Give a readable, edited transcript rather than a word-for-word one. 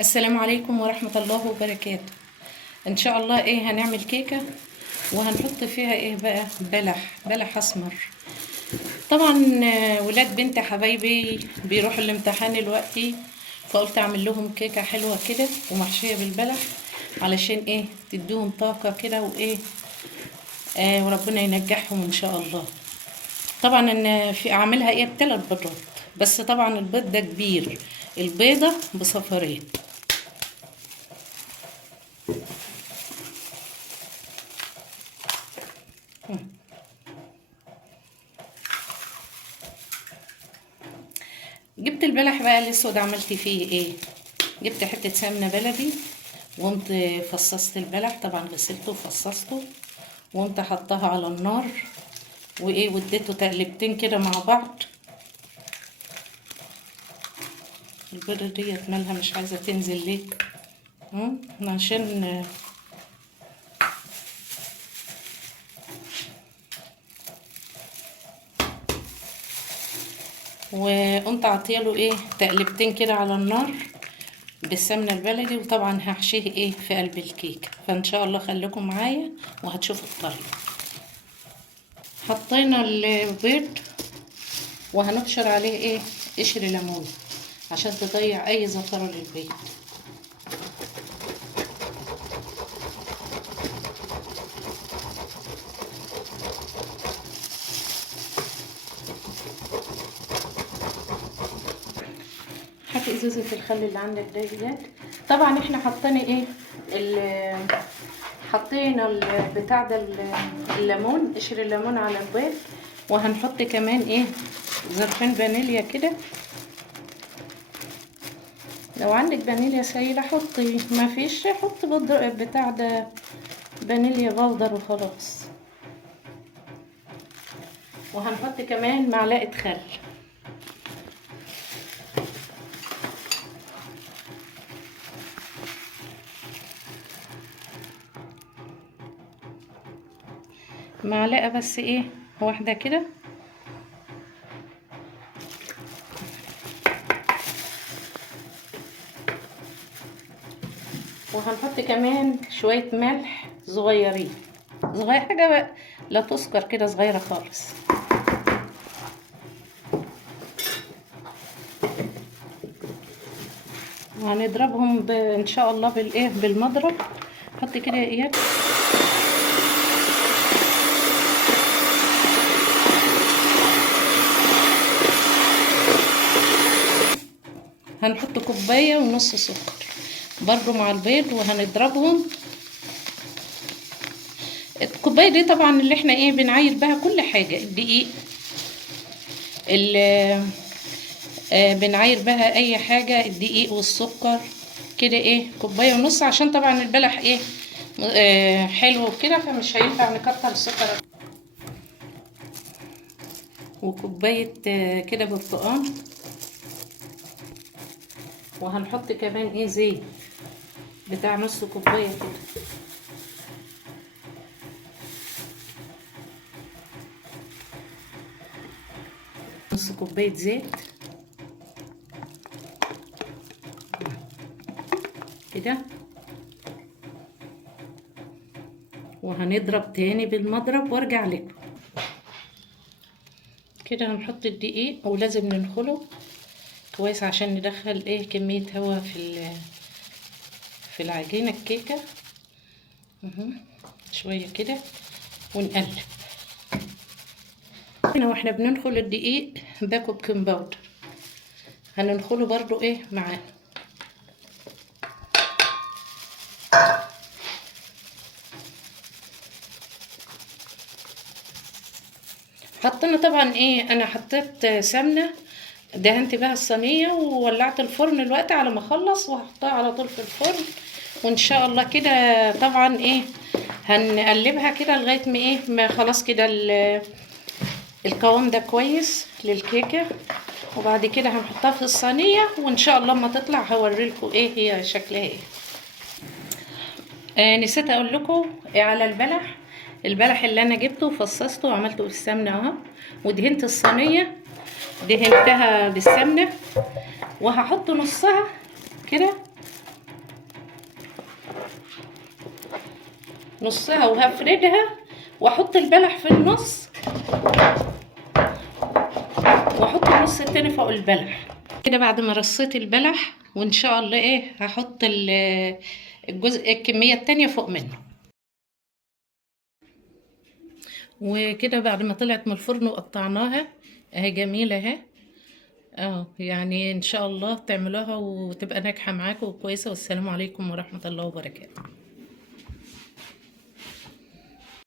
السلام عليكم ورحمة الله وبركاته. ان شاء الله هنعمل كيكة وهنحط فيها بقى بلح اسمر. طبعا ولاد بنت حبايبي بيروحوا الامتحان دلوقتي، فقلت اعمل لهم كيكة حلوة كده ومحشية بالبلح علشان تديهم طاقة كده وربنا ينجحهم ان شاء الله. طبعا ان في اعملها ب3 بيضات، بس طبعا البيض ده كبير، البيضة بصفرين. جبت البلح بقى الاسود، عملت فيه جبت حته سمنه بلدي وقمت فصصت البلح، طبعا غسلته وفصصته وقمت حطها على النار واديته تقلبتين كده مع بعض. البيضه ديت مالها مش عايزه تنزل ليه؟ عشان وقمت عطيله تقلبتين كده على النار بالسمنه البلدي. وطبعا هحشيه في قلب الكيك، فان شاء الله خليكم معايا وهتشوفوا الطريقه. حطينا البيض وهنبشر عليه قشر ليمون عشان تضيع اي زفره للبيض. هات ازازه الخل اللي عندك ديت. طبعا احنا حطينا حطينا بتاع ده الليمون، قشر الليمون على البيض، وهنحط كمان ظرفين فانيليا كده. لو عندك فانيليا سايله حطي، ما فيش حط بتاع ده فانيليا بودر وخلاص. وهنحط كمان معلقه خل. معلقه بس واحده كده. وهنحط كمان شويه ملح صغيرين، صغير حاجه بقى لا تذكر كده، صغيره خالص. وهنضربهم ان شاء الله بالمضرب. حط كده اياك. هنحط كوبايه ونص سكر برضو مع البيض وهنضربهم. الكوبايه دي طبعا اللي احنا بنعاير بها كل حاجه، الدقيق اللي بنعاير بها اي حاجه، الدقيق والسكر كده كوبايه ونص، عشان طبعا البلح حلو كده، فمش هينفع نكتر السكر. وكوبايه كده برتقان. وهنحط كمان زيت بتاع نص كوبايه كده. نص كوبايه زيت كده. وهنضرب تاني بالمضرب وارجع لكم كده. هنحط الدقيق ولازم ننخله كويس عشان ندخل كمية هواء في العجينة الكيكة. شوية كده ونقلب. هنا واحنا بننخل الدقيق بيكنج باودر هننخله برضو معاه. حطينا طبعا انا حطيت سمنه، دهنت بها الصينيه وولعت الفرن الوقت على ما اخلص وهحطها على طول في الفرن. وان شاء الله كده طبعا هنقلبها كده لغايه ما خلاص كده القوام ده كويس للكيكه. وبعد كده هنحطها في الصينيه وان شاء الله لما تطلع هوريلكم هي شكلها نسيت اقول لكم على البلح اللي انا جبته وفصصته وعملته بالسمنه اهو. ودهنت الصينيه دهنتها بالسمنه، وهحط نصها كده نصها وهفردها واحط البلح في النص، واحط النص التاني فوق البلح كده. بعد ما رصيت البلح وان شاء الله ايه هحط الجزء الكمية التانية فوق منه. وكده بعد ما طلعت من الفرن وقطعناها اهي جميلة اهي. يعني ان شاء الله تعملوها وتبقى ناجحة معاكم وكويسة. والسلام عليكم ورحمة الله وبركاته.